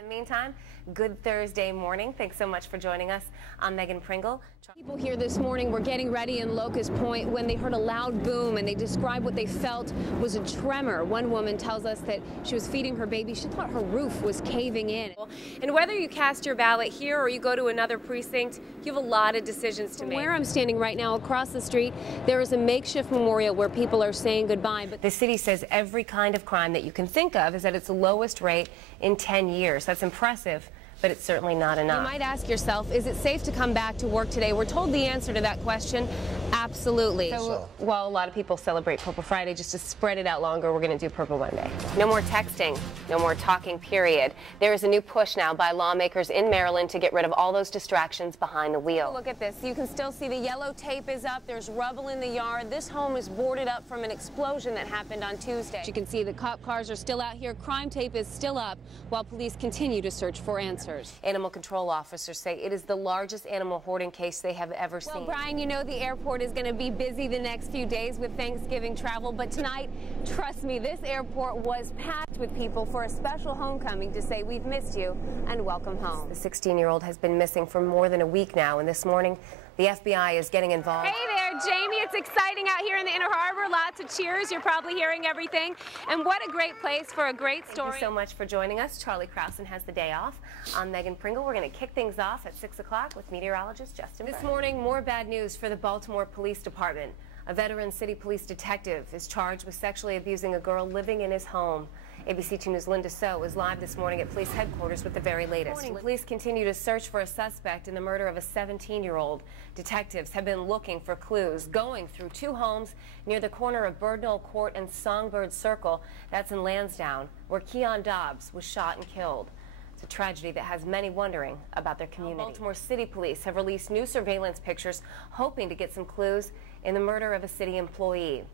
In the meantime, good Thursday morning. Thanks so much for joining us. I'm Megan Pringle. People here this morning were getting ready in Locust Point when they heard a loud boom, and they described what they felt was a tremor. One woman tells us that she was feeding her baby. She thought her roof was caving in. And whether you cast your ballot here or you go to another precinct, you have a lot of decisions to make. Where I'm standing right now across the street, there is a makeshift memorial where people are saying goodbye. But the city says every kind of crime that you can think of is at its lowest rate in 10 years. That's impressive, but it's certainly not enough. You might ask yourself, is it safe to come back to work today? We're told the answer to that question, absolutely. So, while a lot of people celebrate Purple Friday, just to spread it out longer, we're going to do Purple Monday. No more texting, no more talking, period. There is a new push now by lawmakers in Maryland to get rid of all those distractions behind the wheel. Look at this. You can still see the yellow tape is up. There's rubble in the yard. This home is boarded up from an explosion that happened on Tuesday. You can see the cop cars are still out here. Crime tape is still up while police continue to search for answers. Animal control officers say it is the largest animal hoarding case they have ever seen. Well, Brian, you know the airport is going to be busy the next few days with Thanksgiving travel, but tonight, trust me, this airport was packed with people for a special homecoming to say we've missed you and welcome home. The 16-year-old has been missing for more than a week now, and this morning, the FBI is getting involved. Hey there, Jamie. It's exciting out here in the Inner Harbor. Lots of cheers. You're probably hearing everything. And what a great place for a great story. Thank you so much for joining us. Charlie Krausen has the day off. I'm Megan Pringle. We're going to kick things off at 6 o'clock with meteorologist Justin. This morning, more bad news for the Baltimore Police Department. A veteran city police detective is charged with sexually abusing a girl living in his home. ABC 2 News' Linda So is live this morning at police headquarters with the very latest. Police continue to search for a suspect in the murder of a 17-year-old. Detectives have been looking for clues, going through two homes near the corner of Birdknoll Court and Songbird Circle. That's in Lansdowne, where Keon Dobbs was shot and killed. It's a tragedy that has many wondering about their community. Baltimore City Police have released new surveillance pictures, hoping to get some clues in the murder of a city employee.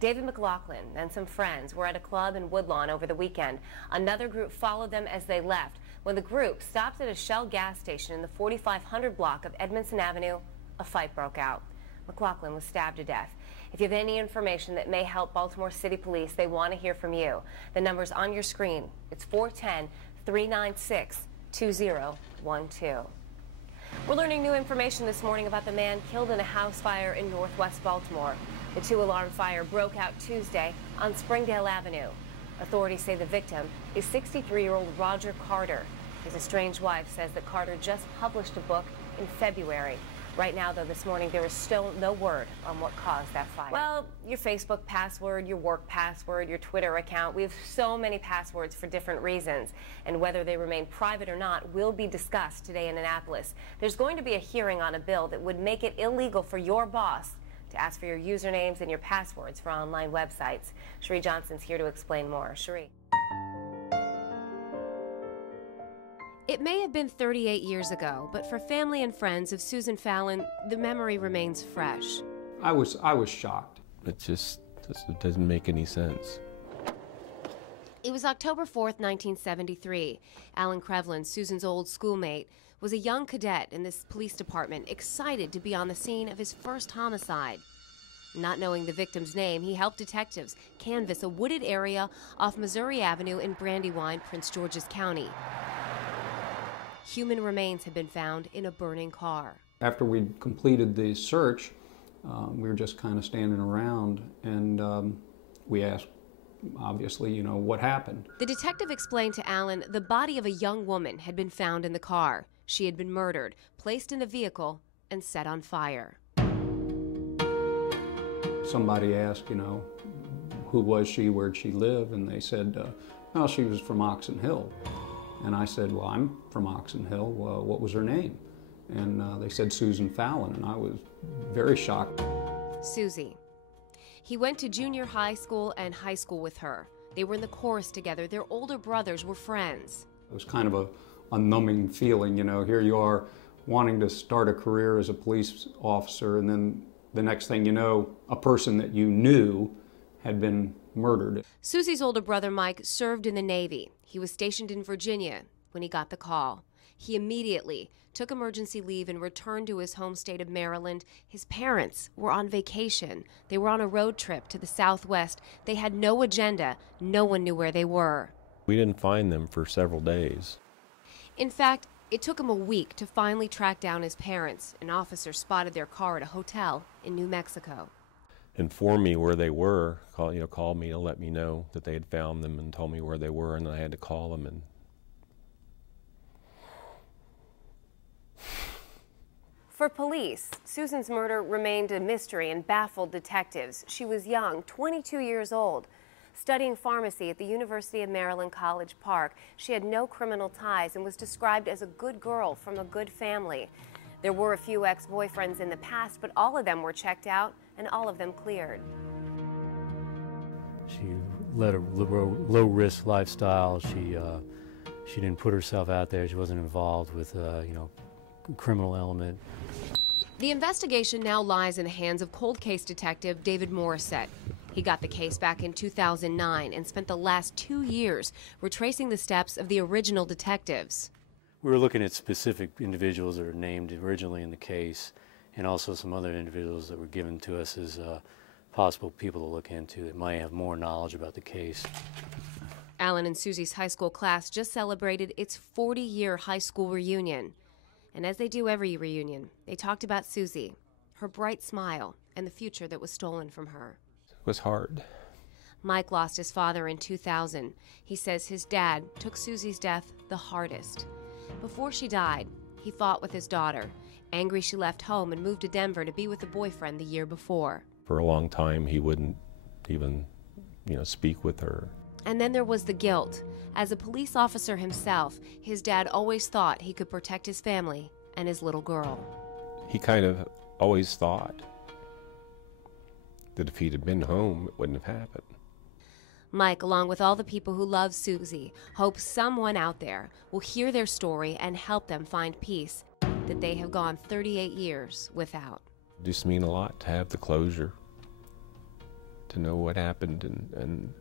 David McLaughlin and some friends were at a club in Woodlawn over the weekend. Another group followed them as they left. When the group stopped at a Shell gas station in the 4500 block of Edmondson Avenue, a fight broke out. McLaughlin was stabbed to death. If you have any information that may help Baltimore City Police, they want to hear from you. The number's on your screen. It's 410-396-2012. We're learning new information this morning about the man killed in a house fire in northwest Baltimore. The two-alarm fire broke out Tuesday on Springdale Avenue. Authorities say the victim is 63-year-old Roger Carter. His estranged wife says that Carter just published a book in February. Right now, though, this morning, there is still no word on what caused that fire. Well, your Facebook password, your work password, your Twitter account, we have so many passwords for different reasons, and whether they remain private or not will be discussed today in Annapolis. There's going to be a hearing on a bill that would make it illegal for your boss to ask for your usernames and your passwords for online websites. Cherie Johnson's here to explain more. Cherie. It may have been 38 years ago, but for family and friends of Susan Fallon, the memory remains fresh. I was shocked. It doesn't make any sense. It was October 4th, 1973. Alan Krevlin, Susan's old schoolmate, was a young cadet in this police department, excited to be on the scene of his first homicide. Not knowing the victim's name, he helped detectives canvass a wooded area off Missouri Avenue in Brandywine, Prince George's County. Human remains had been found in a burning car. After we completed the search, we were just kind of standing around, and we asked, obviously, what happened. The detective explained to Alan the body of a young woman had been found in the car. She had been murdered, placed in a vehicle, and set on fire. Somebody asked, who was she, where'd she live, and they said, well, she was from Oxon Hill. And I said, well, I'm from Oxon Hill. Well, what was her name? And they said Susan Fallon, and I was very shocked. Susie. He went to junior high school and high school with her. They were in the chorus together. Their older brothers were friends. It was kind of a numbing feeling, here you are wanting to start a career as a police officer, and then the next thing you know, a person that you knew had been murdered. Susie's older brother, Mike, served in the Navy. He was stationed in Virginia when he got the call. He immediately took emergency leave and returned to his home state of Maryland. His parents were on vacation. They were on a road trip to the Southwest. They had no agenda. No one knew where they were. We didn't find them for several days. In fact, it took him a week to finally track down his parents. An officer spotted their car at a hotel in New Mexico. Informed me where they were, called me to let me know that they had found them and told me where they were, and then I had to call them. And For police, Susan's murder remained a mystery and baffled detectives. She was young, 22 years old, studying pharmacy at the University of Maryland College Park. She had no criminal ties and was described as a good girl from a good family. There were a few ex-boyfriends in the past, but all of them were checked out and all of them cleared. She led a low-risk lifestyle. She didn't put herself out there. She wasn't involved with, criminal element. The investigation now lies in the hands of cold case detective David Morissette. He got the case back in 2009 and spent the last 2 years retracing the steps of the original detectives. We were looking at specific individuals that are named originally in the case, and also some other individuals that were given to us as possible people to look into that might have more knowledge about the case. Alan and Susie's high school class just celebrated its 40-year high school reunion. And as they do every reunion, they talked about Susie, her bright smile, and the future that was stolen from her. it was hard. Mike lost his father in 2000. He says his dad took Susie's death the hardest. Before she died, he fought with his daughter, angry she left home and moved to Denver to be with a boyfriend the year before. For a long time, he wouldn't even, speak with her. And then there was the guilt. As a police officer himself, his dad always thought he could protect his family and his little girl. He kind of always thought that if he'd have been home, it wouldn't have happened. Mike, along with all the people who love Susie, hopes someone out there will hear their story and help them find peace that they have gone 38 years without. It just means a lot to have the closure, to know what happened and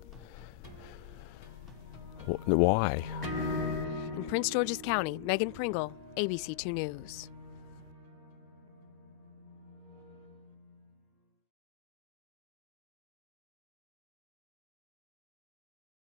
why. In Prince George's County, Megan Pringle, ABC 2 News.